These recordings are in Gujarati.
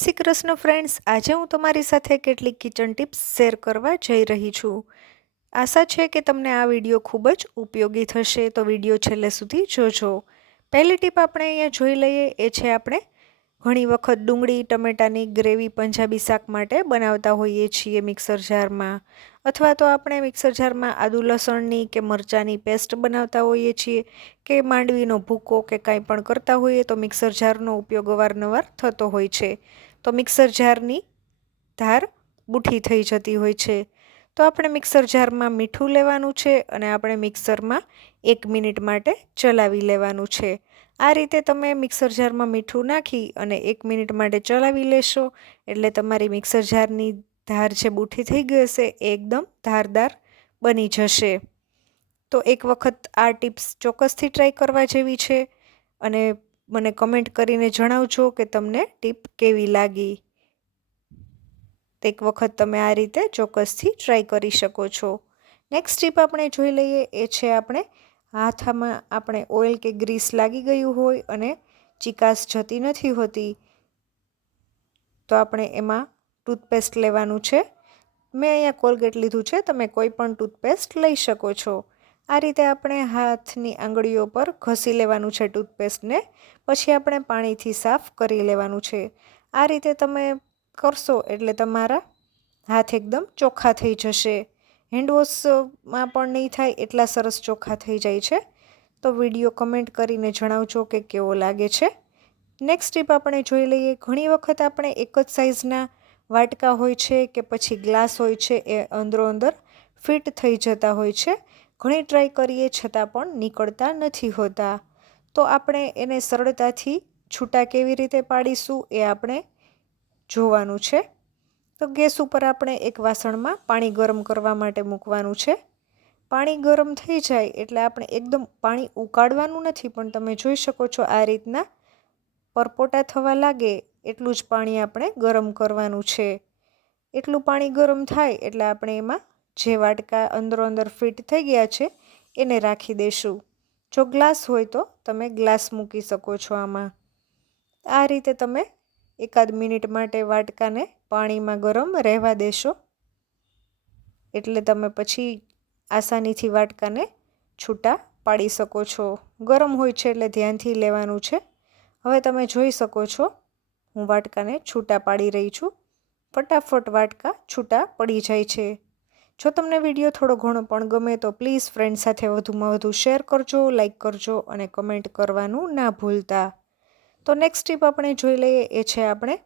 શ્રી કૃષ્ણ ફ્રેન્ડ્સ આજે હું તમારી સાથે કેટલીક કિચન ટિપ્સ શેર કરવા જઈ રહી છું. આશા છે કે તમને આ વીડિયો ખૂબ જ ઉપયોગી થશે, તો વીડિયો છેલ્લે સુધી જોજો. પહેલી ટીપ આપણે અહીંયા જોઈ લઈએ, એ છે આપણે ઘણી વખત ડુંગળી, ટમેટાની ગ્રેવી, પંજાબી શાક માટે બનાવતા હોઈએ છીએ મિક્સર જારમાં અથવા તો આપણે મિક્સર જારમાં આદુ લસણની કે મરચાંની પેસ્ટ બનાવતા હોઈએ છીએ કે માંડવીનો ભૂકો કે કાંઈ પણ કરતા હોઈએ તો મિક્સર જારનો ઉપયોગ અવારનવાર થતો હોય છે. તો મિક્સર જારની ધાર બુઠી થઈ જતી હોય છે. તો આપણે મિક્સર જારમાં મીઠું લેવાનું છે અને આપણે મિક્સરમાં એક મિનિટ માટે ચલાવી લેવાનું છે. આ રીતે તમે મિક્સર જારમાં મીઠું નાખી અને એક મિનિટ માટે ચલાવી લેશો. એટલે તમારી મિક્સર જારની ધાર જે બુઠી થઈ ગઈ હશે એ એકદમ ધારદાર બની જશે. તો એક વખત આ ટિપ્સ ચોક્કસથી ટ્રાય કરવા જેવી છે. અને મને કમેન્ટ કરીને જણાવજો કે તમને ટીપ કેવી લાગી. એક વખત તમે આ રીતે ચોક્કસથી ટ્રાય કરી શકો છો. નેક્સ્ટ ટીપ આપણે જોઈ લઈએ એ છે આપણે હાથમાં આપણે ઓઇલ કે ગ્રીસ લાગી ગયું હોય અને ચિકાસ જતી નથી હોતી. તો આપણે એમાં ટૂથપેસ્ટ લેવાનું છે. મેં અહીંયા કોલગેટ લીધું છે, તમે કોઈ પણ ટૂથપેસ્ટ લઈ શકો છો. આ રીતે આપણે હાથની આંગળીઓ પર ઘસી લેવાનું છે ટૂથપેસ્ટને, પછી આપણે પાણીથી સાફ કરી લેવાનું છે. આ રીતે તમે કરશો એટલે તમારા હાથ એકદમ ચોખ્ખા થઈ જશે. હેન્ડવોશમાં પણ નહીં થાય એટલા સરસ ચોખ્ખા થઈ જાય છે. તો વીડિયો કમેન્ટ કરીને જણાવજો કે કેવો લાગે છે. નેક્સ્ટ ટીપ આપણે જોઈ લઈએ, ઘણી વખત આપણે એક જ સાઇઝના વાટકા હોય છે કે પછી ગ્લાસ હોય છે એ અંદરો અંદર ફિટ થઈ જતા હોય છે. ઘણી ટ્રાય કરીએ છતાં પણ નીકળતા નથી હોતા. તો આપણે એને સરળતાથી છૂટા કેવી રીતે પાડીશું એ આપણે જોવાનું છે. તો ગેસ ઉપર આપણે એક વાસણમાં પાણી ગરમ કરવા માટે મૂકવાનું છે. પાણી ગરમ થઈ જાય એટલે આપણે એકદમ પાણી ઉકાળવાનું નથી, પણ તમે જોઈ શકો છો આ રીતના પરપોટા થવા લાગે એટલું જ પાણી આપણે ગરમ કરવાનું છે. એટલું પાણી ગરમ થાય એટલે આપણે એમાં જે વાટકા અંદરો અંદર ફિટ થઈ ગયા છે, એને રાખી દેશું. જો ગ્લાસ હોય તો તમે ગ્લાસ મૂકી શકો છો આમાં. આ રીતે તમે એકાદ મિનિટ માટે વાટકાને પાણીમાં ગરમ રહેવા દેશો. એટલે તમે પછી આસાનીથી વાટકાને છૂટા પાડી શકો છો. ગરમ હોય છે એટલે ધ્યાનથી લેવાનું છે. હવે તમે જોઈ શકો છો, હું વાટકાને છૂટા પાડી રહી છું. ફટાફટ વાટકા છૂટા પડી જાય છે. જો તમને વીડિયો થોડો ઘણો પણ ગમે તો પ્લીઝ ફ્રેન્ડ સાથે વધુમાં વધુ શેર કરજો લાઇક કરજો અને કમેન્ટ કરવાનું ના ભૂલતા. તો નેક્સ્ટ ટીપ આપણે જોઈ લઈએ, એ છે આપણે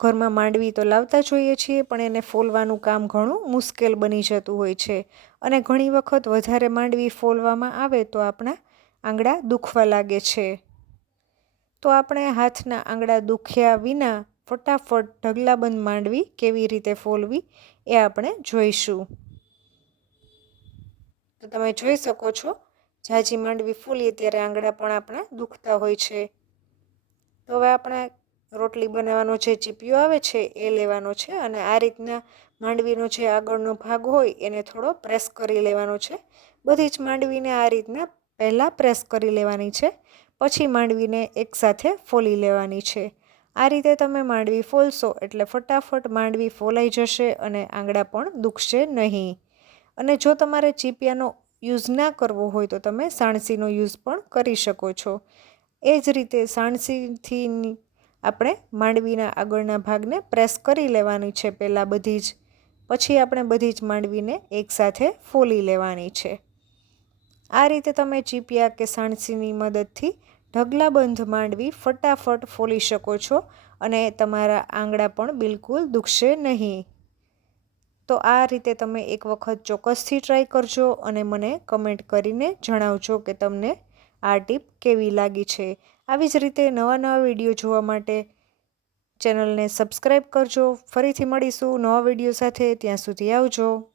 ઘરમાં માંડવી તો લાવતા જોઈએ છીએ, પણ એને ફોલવાનું કામ ઘણું મુશ્કેલ બની જતું હોય છે. અને ઘણી વખત વધારે માંડવી ફોલવામાં આવે તો આપણા આંગળા દુખવા લાગે છે. તો આપણે હાથના આંગળા દુખ્યા વિના ફટાફટ ઢગલાબંધ માંડવી કેવી રીતે ફોલવી એ આપણે જોઈશું. તો તમે જોઈ શકો છો જાજી માંડવી ફૂલીએ ત્યારે આંગળા પણ આપણા દુખતા હોય છે. તો હવે આપણે રોટલી બનાવવાનો જે ચીપિયો આવે છે એ લેવાનો છે અને આ રીતના માંડવીનો જે આગળનો ભાગ હોય એને થોડો પ્રેસ કરી લેવાનો છે. બધી જ માંડવીને આ રીતના પહેલાં પ્રેસ કરી લેવાની છે, પછી માંડવીને એકસાથે ફોલી લેવાની છે. આ રીતે તમે માંડવી ફોલશો એટલે ફટાફટ માંડવી ફોલાઈ જશે અને આંગળા પણ દુખશે નહીં. અને જો તમારે ચીપિયાનો યુઝ ના કરવો હોય તો તમે સાણસીનો યુઝ પણ કરી શકો છો. એ જ રીતે સાણસીથી આપણે માંડવીના આગળના ભાગને પ્રેસ કરી લેવાની છે પહેલાં બધી જ. પછી આપણે બધી જ માંડવીને એકસાથે ફોલી લેવાની છે. આ રીતે તમે ચીપિયા કે સાણસીની મદદથી ઢગલાબંધ માંડવી ફટાફટ ફોલી શકો છો અને તમારા આંગળા પણ બિલકુલ દુખશે નહીં. તો આ રીતે તમે એક વખત ચોક્કસથી ટ્રાય કરજો અને મને કમેન્ટ કરીને જણાવજો કે તમને આ ટીપ કેવી લાગી છે. આવી જ રીતે નવા નવા વીડિયો જોવા માટે ચેનલને સબસ્ક્રાઈબ કરજો. ફરીથી મળીશું નવા વીડિયો સાથે. ત્યાં સુધી આવજો.